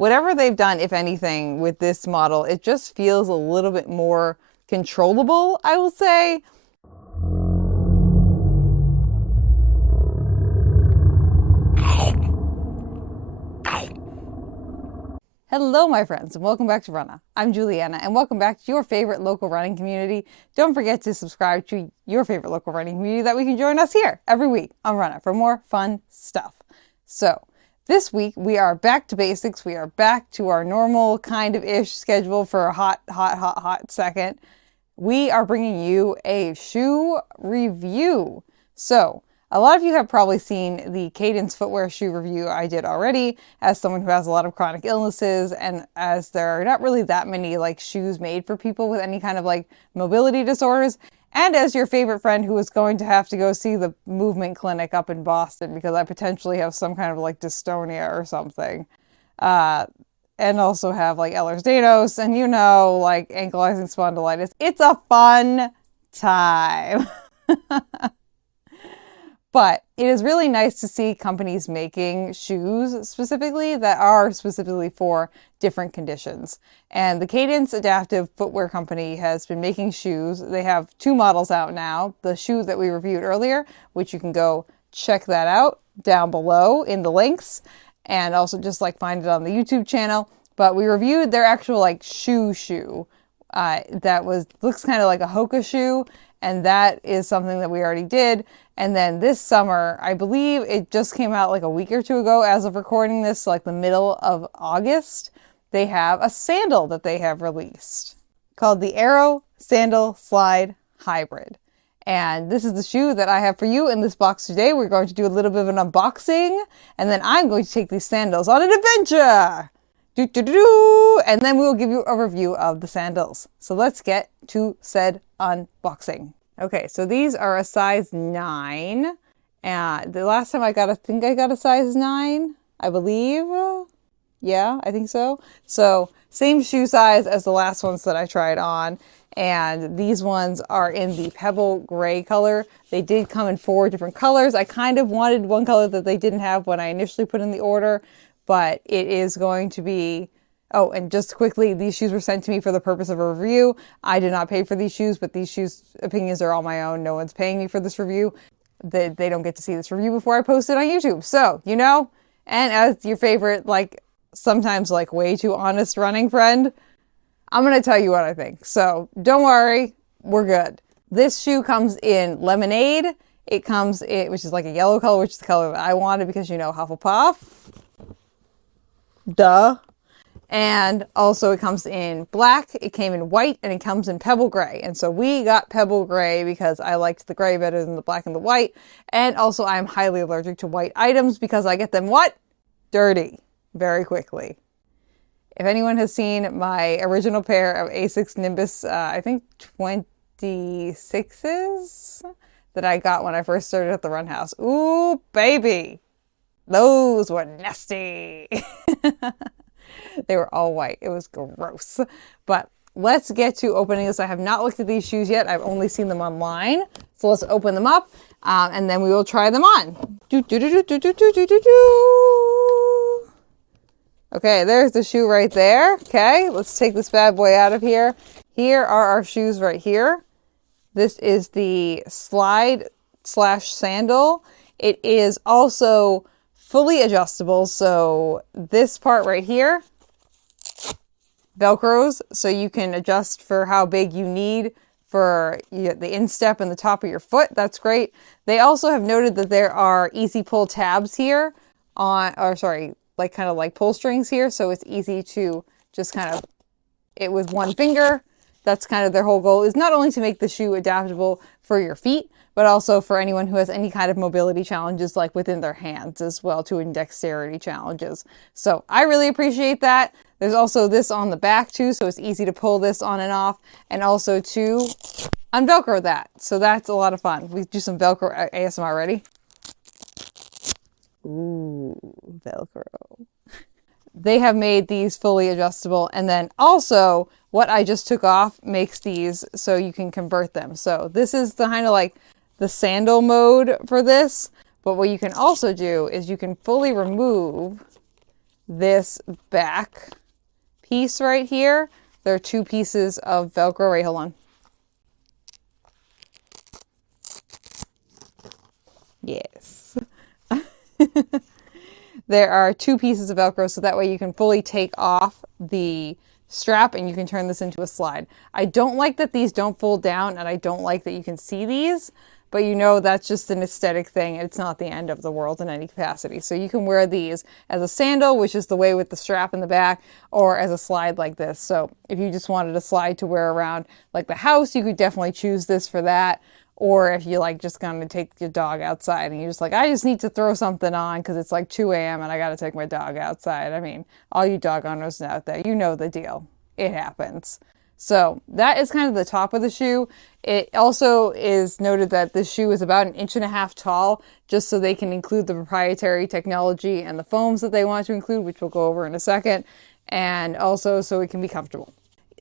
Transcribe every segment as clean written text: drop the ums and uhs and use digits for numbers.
whatever they've done, if anything, with this model, it just feels a little bit more controllable, I will say. Hello, my friends, and welcome back to Runna. I'm Juliana, and welcome back to your favorite local running community. Don't forget to subscribe to your favorite local running community that we can join us here every week on Runna for more fun stuff. So, this week we are back to basics. We are back to our normal kind of ish schedule for a hot second. We are bringing you a shoe review. So, a lot of you have probably seen the Cadense footwear shoe review I did already as someone who has a lot of chronic illnesses, and as there are not really that many like shoes made for people with any kind of like mobility disorders, and as your favorite friend who is going to have to go see the movement clinic up in Boston because I potentially have some kind of like dystonia or something. And also have like Ehlers-Danlos and like ankylosing spondylitis. It's a fun time. But it is really nice to see companies making shoes specifically that are specifically for different conditions. And the Cadense Adaptive Footwear Company has been making shoes. They have 2 models out now. The shoe that we reviewed earlier, which you can go check that out down below in the links, and also just like find it on the YouTube channel. But we reviewed their actual like shoe that looks kind of like a Hoka shoe, and that is something that we already did. And then this summer, I believe it just came out like a week or 2 ago as of recording this, like the middle of August, they have a sandal that they have released called the AERIO Sandal Slide Hybrid. And this is the shoe that I have for you in this box today. We're going to do a little bit of an unboxing, and then I'm going to take these sandals on an adventure. And then we will give you a review of the sandals. So let's get to said unboxing. Okay, so these are a size 9. The last time I think I got a size 9, I believe. Yeah, I think so. So same shoe size as the last ones that I tried on. And these ones are in the pebble gray color. They did come in 4 different colors. I kind of wanted one color that they didn't have when I initially put in the order, but it is going to be... Oh, and just quickly, these shoes were sent to me for the purpose of a review. I did not pay for these shoes, but these shoes' opinions are all my own. No one's paying me for this review. They don't get to see this review before I post it on YouTube. So, and as your favorite, like, sometimes, like, way too honest running friend, I'm going to tell you what I think. So, don't worry. We're good. This shoe comes in lemonade. It comes in, which is like a yellow color, which is the color that I wanted because, Hufflepuff. Duh. And also it comes in black, it came in white, and it comes in pebble gray. And so we got pebble gray because I liked the gray better than the black and the white. And also I'm highly allergic to white items because I get them what? Dirty very quickly. If anyone has seen my original pair of Asics Nimbus, I think 26s that I got when I first started at the Run House. Ooh, baby. Those were nasty. They were all white. It was gross. But let's get to opening this. I have not looked at these shoes yet. I've only seen them online. So let's open them up and then we will try them on. Okay, there's the shoe right there. Okay, let's take this bad boy out of here. Here are our shoes right here. This is the slide/sandal. It is also fully adjustable. So this part right here, Velcros, so you can adjust for how big you need for the instep and the top of your foot. That's great. They also have noted that there are easy pull tabs here like kind of like pull strings here. So it's easy to just kind of, it with one finger. That's kind of their whole goal, is not only to make the shoe adaptable for your feet, but also for anyone who has any kind of mobility challenges like within their hands as well, to dexterity challenges. So I really appreciate that. There's also this on the back too, so it's easy to pull this on and off, and also to unvelcro that. So that's a lot of fun. We do some Velcro ASMR. Ready? Ooh, Velcro. They have made these fully adjustable, and then also what I just took off makes these so you can convert them. So this is the kind of like the sandal mode for this, but what you can also do is you can fully remove this back piece right here, there are two pieces of Velcro. Wait, hold on. Yes. There are two pieces of Velcro, so that way you can fully take off the strap and you can turn this into a slide. I don't like that these don't fold down, and I don't like that you can see these, but you know that's just an aesthetic thing. It's not the end of the world in any capacity. So you can wear these as a sandal, which is the way with the strap in the back, or as a slide like this. So if you just wanted a slide to wear around like the house, you could definitely choose this for that. Or if you like just gonna take your dog outside and you're just like, I just need to throw something on because it's like 2 a.m. and I gotta take my dog outside. I mean, all you dog owners out there, you know the deal. It happens. So that is kind of the top of the shoe. It also is noted that this shoe is about 1.5 inches tall, just so they can include the proprietary technology and the foams that they want to include, which we'll go over in a second, and also so it can be comfortable.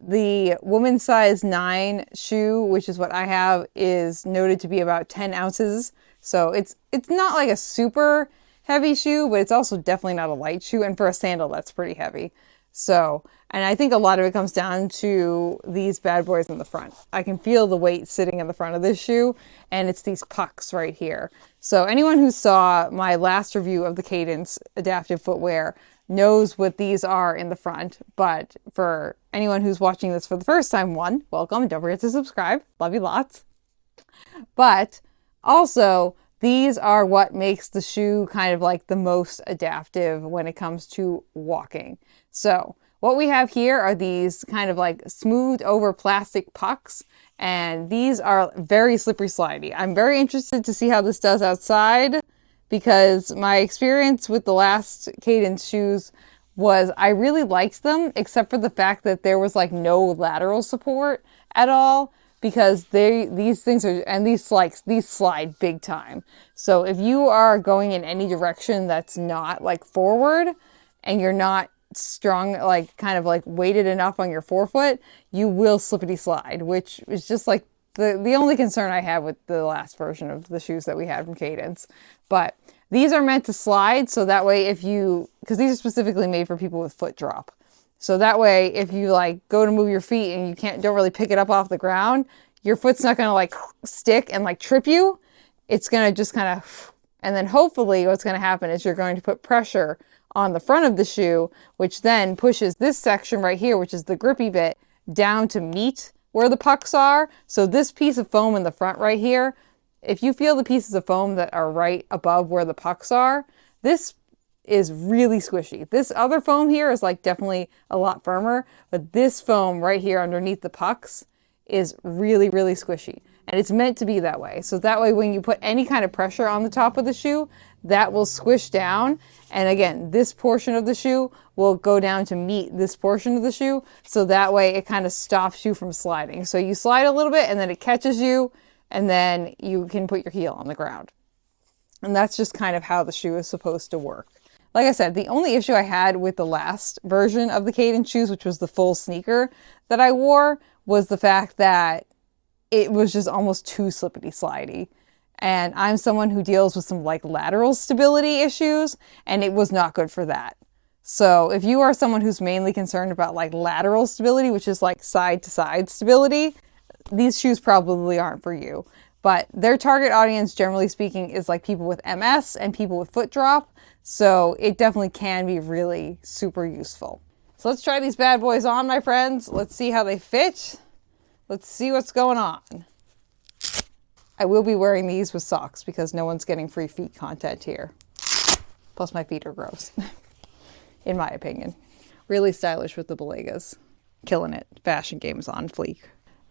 The woman's size 9 shoe, which is what I have, is noted to be about 10 ounces. So it's not like a super heavy shoe, but it's also definitely not a light shoe. And for a sandal, that's pretty heavy. So, and I think a lot of it comes down to these bad boys in the front. I can feel the weight sitting in the front of this shoe, and it's these pucks right here. So anyone who saw my last review of the Cadense adaptive footwear knows what these are in the front, but for anyone who's watching this for the first time, one, welcome, don't forget to subscribe, love you lots. But also, these are what makes the shoe kind of like the most adaptive when it comes to walking. So what we have here are these kind of like smoothed over plastic pucks, and these are very slippery slidey. I'm very interested to see how this does outside, because my experience with the last Cadense shoes was I really liked them, except for the fact that there was like no lateral support at all, because these things are, and these slide big time. So if you are going in any direction that's not like forward, and you're not strong, like kind of like weighted enough on your forefoot, you will slippity slide, which is just like the only concern I have with the last version of the shoes that we had from Cadense. But these are meant to slide, so that way if you, because these are specifically made for people with foot drop. So that way if you like go to move your feet and you don't really pick it up off the ground, your foot's not gonna like stick and like trip you. It's gonna just kind of, and then hopefully what's gonna happen is you're going to put pressure on the front of the shoe, which then pushes this section right here, which is the grippy bit, down to meet where the pucks are. So this piece of foam in the front right here, if you feel the pieces of foam that are right above where the pucks are, this is really squishy. This other foam here is like definitely a lot firmer, but this foam right here underneath the pucks is really, really squishy. And it's meant to be that way. So that way when you put any kind of pressure on the top of the shoe, that will squish down. And again, this portion of the shoe will go down to meet this portion of the shoe. So that way it kind of stops you from sliding. So you slide a little bit and then it catches you, and then you can put your heel on the ground. And that's just kind of how the shoe is supposed to work. Like I said, the only issue I had with the last version of the Cadense shoes, which was the full sneaker that I wore, was the fact that it was just almost too slippity slidey. And I'm someone who deals with some like lateral stability issues, and it was not good for that. So if you are someone who's mainly concerned about like lateral stability, which is like side to side stability, these shoes probably aren't for you. But their target audience, generally speaking, is like people with MS and people with foot drop. So it definitely can be really super useful. So let's try these bad boys on, my friends. Let's see how they fit. Let's see what's going on. I will be wearing these with socks because no one's getting free feet content here. Plus my feet are gross, in my opinion. Really stylish with the Balegas. Killing it. Fashion game is on fleek.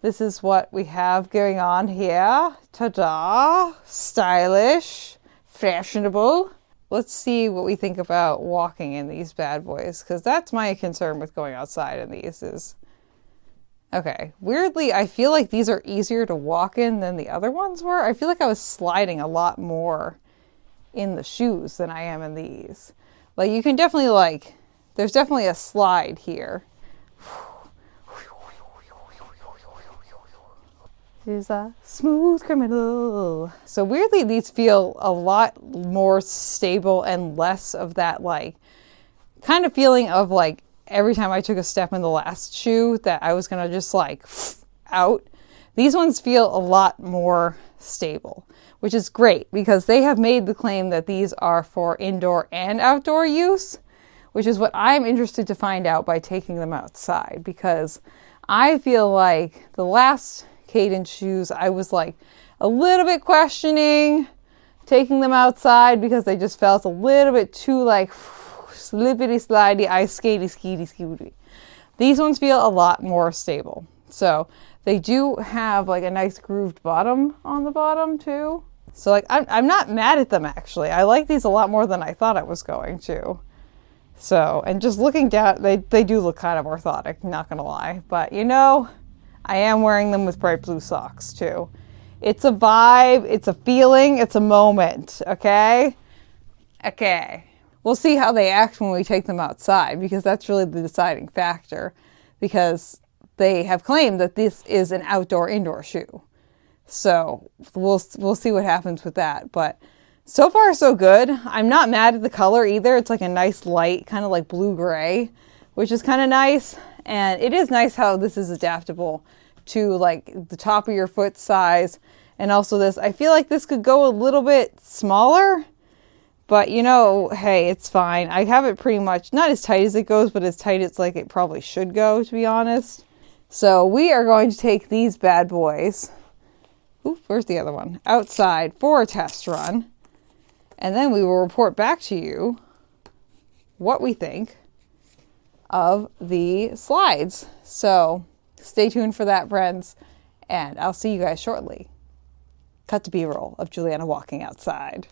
This is what we have going on here. Ta-da! Stylish, fashionable. Let's see what we think about walking in these bad boys, because that's my concern with going outside in these is... Okay, weirdly, I feel like these are easier to walk in than the other ones were. I feel like I was sliding a lot more in the shoes than I am in these. Like, you can definitely like, there's definitely a slide here. Is a smooth criminal. So weirdly, these feel a lot more stable and less of that like kind of feeling of like every time I took a step in the last shoe that I was gonna just like out. These ones feel a lot more stable, which is great because they have made the claim that these are for indoor and outdoor use, which is what I'm interested to find out by taking them outside, because I feel like the last Cadense shoes I was like a little bit questioning taking them outside because they just felt a little bit too like slippity slidey, ice skatey skeety skeety. These ones feel a lot more stable. So they do have like a nice grooved bottom on the bottom too. So like I'm not mad at them actually. I like these a lot more than I thought I was going to. So, and just looking down, they do look kind of orthotic, not gonna lie. But you know, I am wearing them with bright blue socks too. It's a vibe, it's a feeling, it's a moment, okay? Okay. We'll see how they act when we take them outside, because that's really the deciding factor, because they have claimed that this is an outdoor-indoor shoe. So we'll see what happens with that. But so far, so good. I'm not mad at the color either. It's like a nice light, kind of like blue-gray, which is kind of nice. And it is nice how this is adaptable to like the top of your foot size. And also this, I feel like this could go a little bit smaller. But, you know, hey, it's fine. I have it pretty much, not as tight as it goes, but as tight as like it probably should go, to be honest. So we are going to take these bad boys, ooh, where's the other one? Outside for a test run. And then we will report back to you what we think of the slides. So stay tuned for that, friends. And I'll see you guys shortly. Cut to B-roll of Juliana walking outside.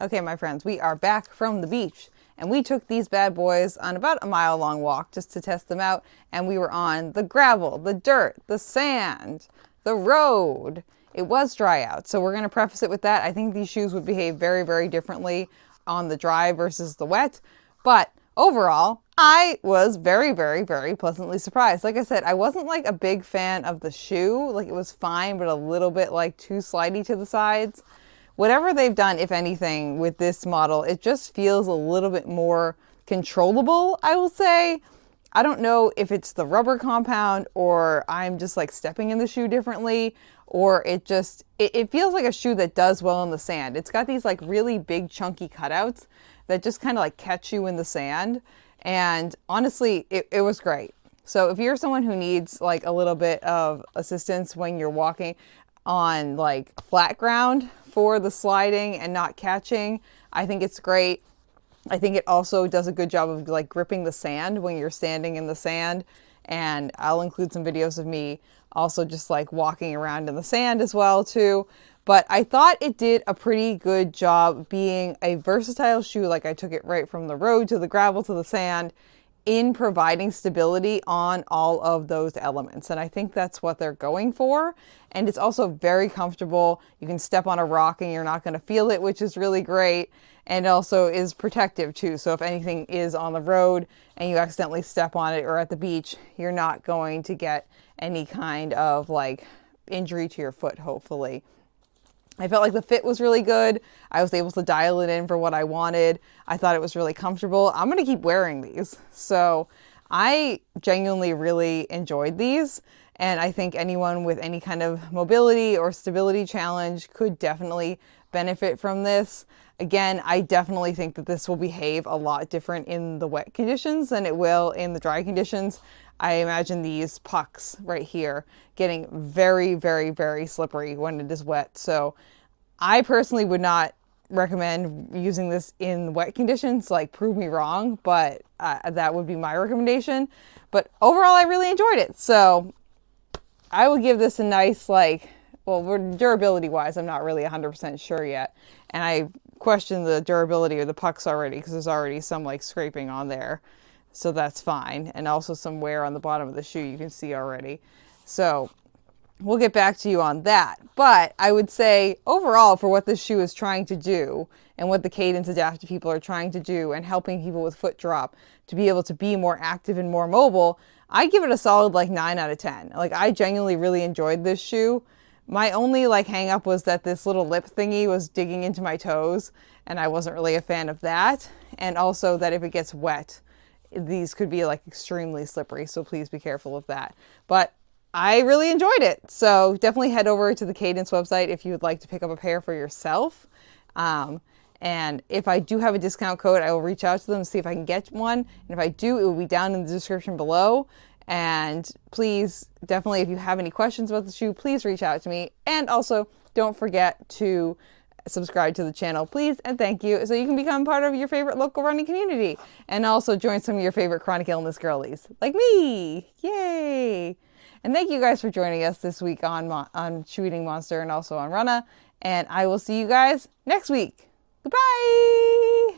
Okay, my friends, we are back from the beach, and we took these bad boys on about a mile-long walk just to test them out, and we were on the gravel, the dirt, the sand, the road. It was dry out, so we're going to preface it with that. I think these shoes would behave very, very differently on the dry versus the wet, but overall, I was very, very, very pleasantly surprised. Like I said, I wasn't like a big fan of the shoe. Like, it was fine, but a little bit like too slidey to the sides. Whatever they've done, if anything, with this model, it just feels a little bit more controllable, I will say. I don't know if it's the rubber compound or I'm just like stepping in the shoe differently, or it feels like a shoe that does well in the sand. It's got these like really big chunky cutouts that just kind of like catch you in the sand. And honestly, it was great. So if you're someone who needs like a little bit of assistance when you're walking on like flat ground for the sliding and not catching, I think it's great. I think it also does a good job of like gripping the sand when you're standing in the sand. And I'll include some videos of me also just like walking around in the sand as well too. But I thought it did a pretty good job being a versatile shoe. Like, I took it right from the road to the gravel to the sand in providing stability on all of those elements. And I think that's what they're going for. And it's also very comfortable. You can step on a rock and you're not going to feel it, which is really great. And also is protective too. So if anything is on the road and you accidentally step on it, or at the beach, you're not going to get any kind of like injury to your foot, hopefully. I felt like the fit was really good. I was able to dial it in for what I wanted. I thought it was really comfortable. I'm going to keep wearing these. So I genuinely really enjoyed these. And I think anyone with any kind of mobility or stability challenge could definitely benefit from this. Again, I definitely think that this will behave a lot different in the wet conditions than it will in the dry conditions. I imagine these pucks right here getting very, very, very slippery when it is wet. So I personally would not recommend using this in wet conditions. Like, prove me wrong, but that would be my recommendation. But overall, I really enjoyed it. So I will give this a nice, like, well, durability wise, I'm not really 100% sure yet. And I question the durability of the pucks already, because there's already some like scraping on there. So that's fine. And also some wear on the bottom of the shoe you can see already. So we'll get back to you on that. But I would say overall, for what this shoe is trying to do and what the Cadense adaptive people are trying to do and helping people with foot drop to be able to be more active and more mobile, I give it a solid like 9 out of 10. Like, I genuinely really enjoyed this shoe. My only like hang up was that this little lip thingy was digging into my toes, and I wasn't really a fan of that. And also that if it gets wet, these could be like extremely slippery, so please be careful of that. But I really enjoyed it. So definitely head over to the Cadense website if you would like to pick up a pair for yourself. And if I do have a discount code, I will reach out to them and see if I can get one. And if I do, it will be down in the description below. And please, definitely, if you have any questions about the shoe, please reach out to me. And also, don't forget to subscribe to the channel, please, and thank you, so you can become part of your favorite local running community. And also join some of your favorite chronic illness girlies, like me. Yay! And thank you guys for joining us this week on Shoe Eating Monster and also on Runna. And I will see you guys next week. Goodbye!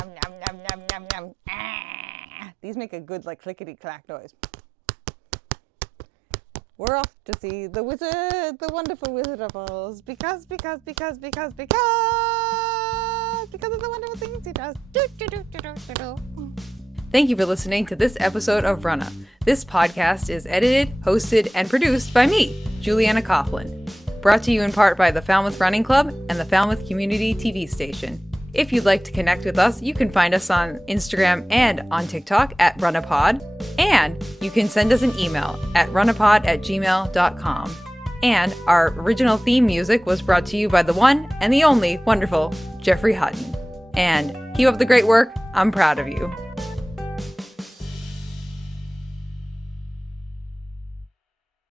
Nom, nom, nom, nom, nom, nom. Ah, these make a good, like, clickety-clack noise. We're off to see the wizard, the wonderful Wizard of Oz, because of the wonderful things he does. Thank you for listening to this episode of Runna. This podcast is edited, hosted, and produced by me, Juliana Coughlin. Brought to you in part by the Falmouth Running Club and the Falmouth Community TV station. If you'd like to connect with us, you can find us on Instagram and on TikTok at runnapod, and you can send us an email at runnapod@gmail.com. And our original theme music was brought to you by the one and the only wonderful Jeffrey Hutton. And keep up the great work. I'm proud of you.